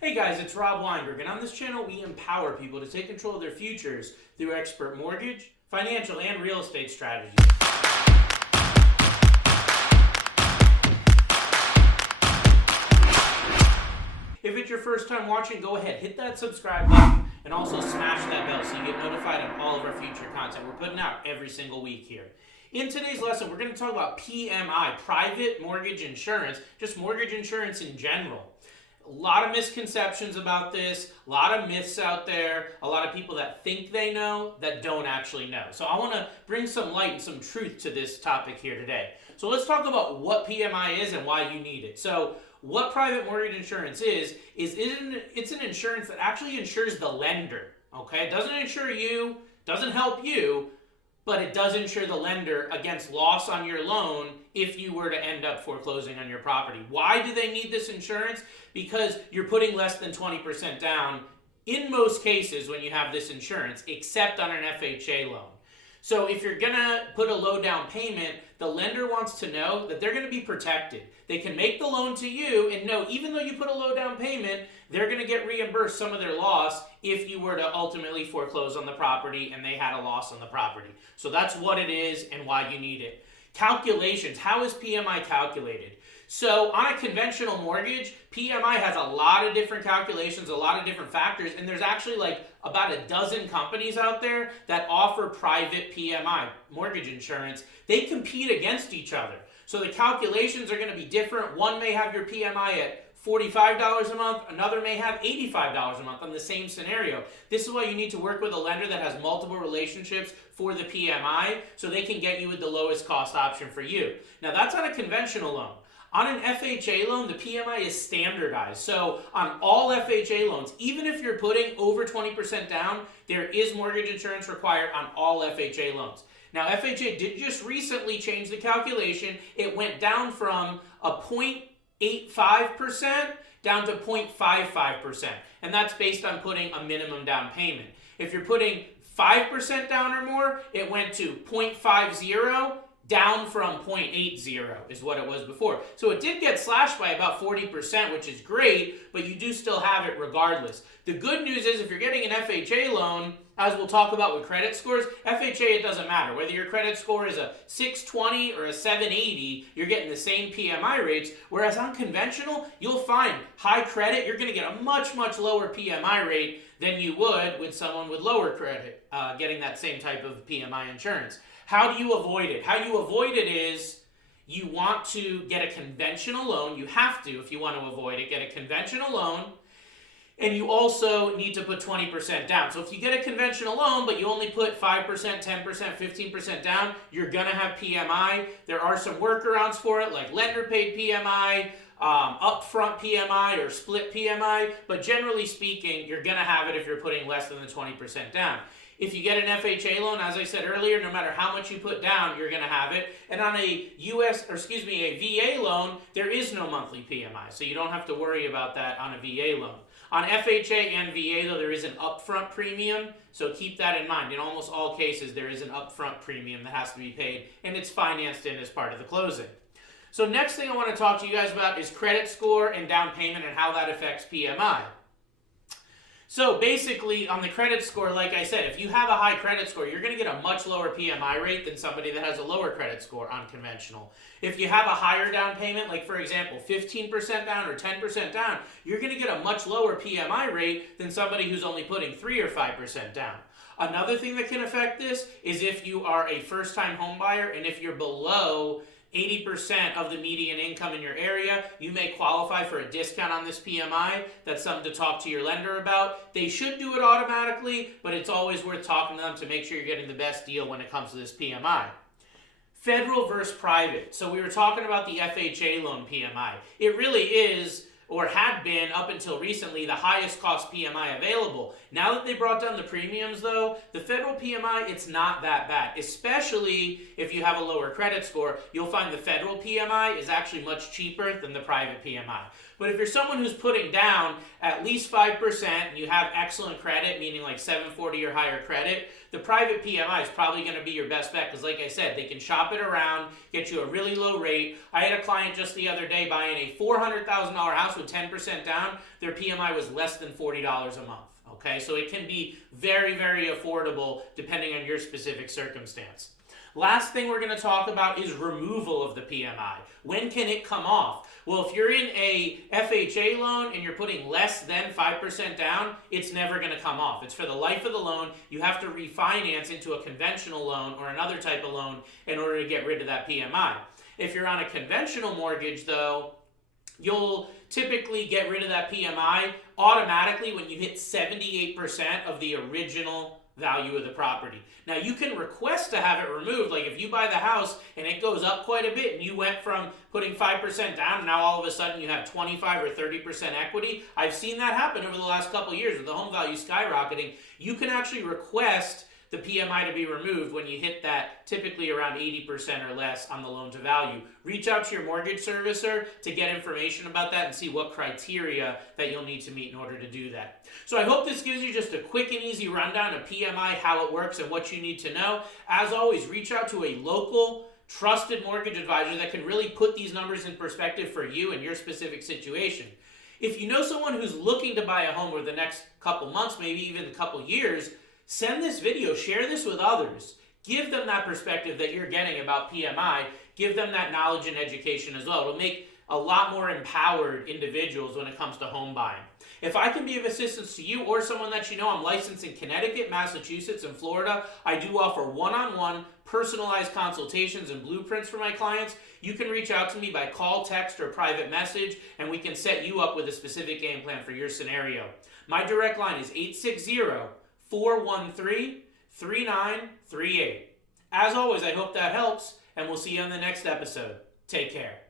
Hey guys, it's Rob Weinberg, and on this channel we empower people to take control of their futures through expert mortgage, financial, and real estate strategies. If it's your first time watching, go ahead, hit that subscribe button, and also smash that bell so you get notified on all of our future content we're putting out every single week here. In today's lesson, we're going to talk about PMI, private mortgage insurance, just mortgage insurance in general. A lot of misconceptions about this, a lot of myths out there, a lot of people that think they know that don't actually know. So I want to bring some light and some truth to this topic here today. So let's talk about what PMI is and why you need it. So what private mortgage insurance is it's an insurance that actually insures the lender, okay? It doesn't insure you, doesn't help you, but it does insure the lender against loss on your loan if you were to end up foreclosing on your property. Why do they need this insurance? Because you're putting less than 20% down in most cases when you have this insurance, except on an FHA loan. So if you're gonna put a low down payment, the lender wants to know that they're gonna be protected. They can make the loan to you and know even though you put a low down payment, they're gonna get reimbursed some of their loss if you were to ultimately foreclose on the property and they had a loss on the property. So that's what it is and why you need it. Calculations, how is PMI calculated? So on a conventional mortgage, PMI has a lot of different calculations, a lot of different factors, and there's actually like about a dozen companies out there that offer private PMI, mortgage insurance. They compete against each other. So the calculations are going to be different. One may have your PMI at $45 a month, another may have $85 a month on the same scenario. This is why you need to work with a lender that has multiple relationships for the PMI so they can get you with the lowest cost option for you. Now that's on a conventional loan. On an FHA loan, the PMI is standardized. So on all FHA loans, even if you're putting over 20% down, there is mortgage insurance required on all FHA loans. Now FHA did just recently change the calculation. It went down from a 0.85% down to 0.55%. And that's based on putting a minimum down payment. If you're putting 5% down or more, it went to 0.50 down from 0.80 is what it was before. So it did get slashed by about 40%, which is great, but you do still have it regardless. The good news is if you're getting an FHA loan, as we'll talk about with credit scores, FHA, it doesn't matter. Whether your credit score is a 620 or a 780, you're getting the same PMI rates, whereas on conventional, you'll find high credit, you're going to get a much, much lower PMI rate than you would with someone with lower credit getting that same type of PMI insurance. How do you avoid it? How you avoid it is you want to get a conventional loan. You have to, if you want to avoid it, get a conventional loan. And you also need to put 20% down. So if you get a conventional loan, but you only put 5%, 10%, 15% down, you're going to have PMI. There are some workarounds for it, like lender-paid PMI, upfront PMI, or split PMI. But generally speaking, you're going to have it if you're putting less than the 20% down. If you get an FHA loan, as I said earlier, no matter how much you put down, you're going to have it. And on a VA loan, there is no monthly PMI, so you don't have to worry about that on a VA loan. On FHA and VA, though, there is an upfront premium, so keep that in mind. In almost all cases, there is an upfront premium that has to be paid, and it's financed in as part of the closing. So next thing I want to talk to you guys about is credit score and down payment and how that affects PMI. So basically, on the credit score, like I said, if you have a high credit score, you're going to get a much lower PMI rate than somebody that has a lower credit score on conventional. If you have a higher down payment, like for example, 15% down or 10% down, you're going to get a much lower PMI rate than somebody who's only putting 3 or 5% down. Another thing that can affect this is if you are a first-time home buyer and if you're below 80% of the median income in your area, you may qualify for a discount on this PMI. That's something to talk to your lender about. They should do it automatically, but it's always worth talking to them to make sure you're getting the best deal when it comes to this PMI. Federal versus private. So we were talking about the FHA loan PMI. It really is, or had been up until recently, the highest cost PMI available. Now that they brought down the premiums though, the federal PMI, it's not that bad. Especially if you have a lower credit score, you'll find the federal PMI is actually much cheaper than the private PMI. But if you're someone who's putting down at least 5% and you have excellent credit, meaning like 740 or higher credit, the private PMI is probably going to be your best bet because, like I said, they can shop it around, get you a really low rate. I had a client just the other day buying a $400,000 house with 10% down. Their PMI was less than $40 a month. Okay, so it can be very, very affordable depending on your specific circumstance. Last thing we're going to talk about is removal of the PMI. When can it come off? Well, if you're in a FHA loan and you're putting less than 5% down, it's never going to come off. It's for the life of the loan. You have to refinance into a conventional loan or another type of loan in order to get rid of that PMI. If you're on a conventional mortgage, though, you'll typically get rid of that PMI automatically when you hit 78% of the original value of the property. Now, you can request to have it removed. Like if you buy the house and it goes up quite a bit and you went from putting 5% down and now all of a sudden you have 25 or 30% equity. I've seen that happen over the last couple of years with the home value skyrocketing. You can actually request the PMI to be removed when you hit that typically around 80% or less on the loan to value. Reach out to your mortgage servicer to get information about that and see what criteria that you'll need to meet in order to do that. So I hope this gives you just a quick and easy rundown of PMI, how it works, and what you need to know. As always, reach out to a local trusted mortgage advisor that can really put these numbers in perspective for you and your specific situation. If you know someone who's looking to buy a home over the next couple months, maybe even a couple years, send this video, share this with others. Give them that perspective that you're getting about PMI. Give them that knowledge and education as well. It'll make a lot more empowered individuals when it comes to home buying. If I can be of assistance to you or someone that you know, I'm licensed in Connecticut, Massachusetts, and Florida. I do offer one-on-one personalized consultations and blueprints for my clients. You can reach out to me by call, text, or private message, and we can set you up with a specific game plan for your scenario. My direct line is 860-413-3938. As always, I hope that helps, and we'll see you on the next episode. Take care.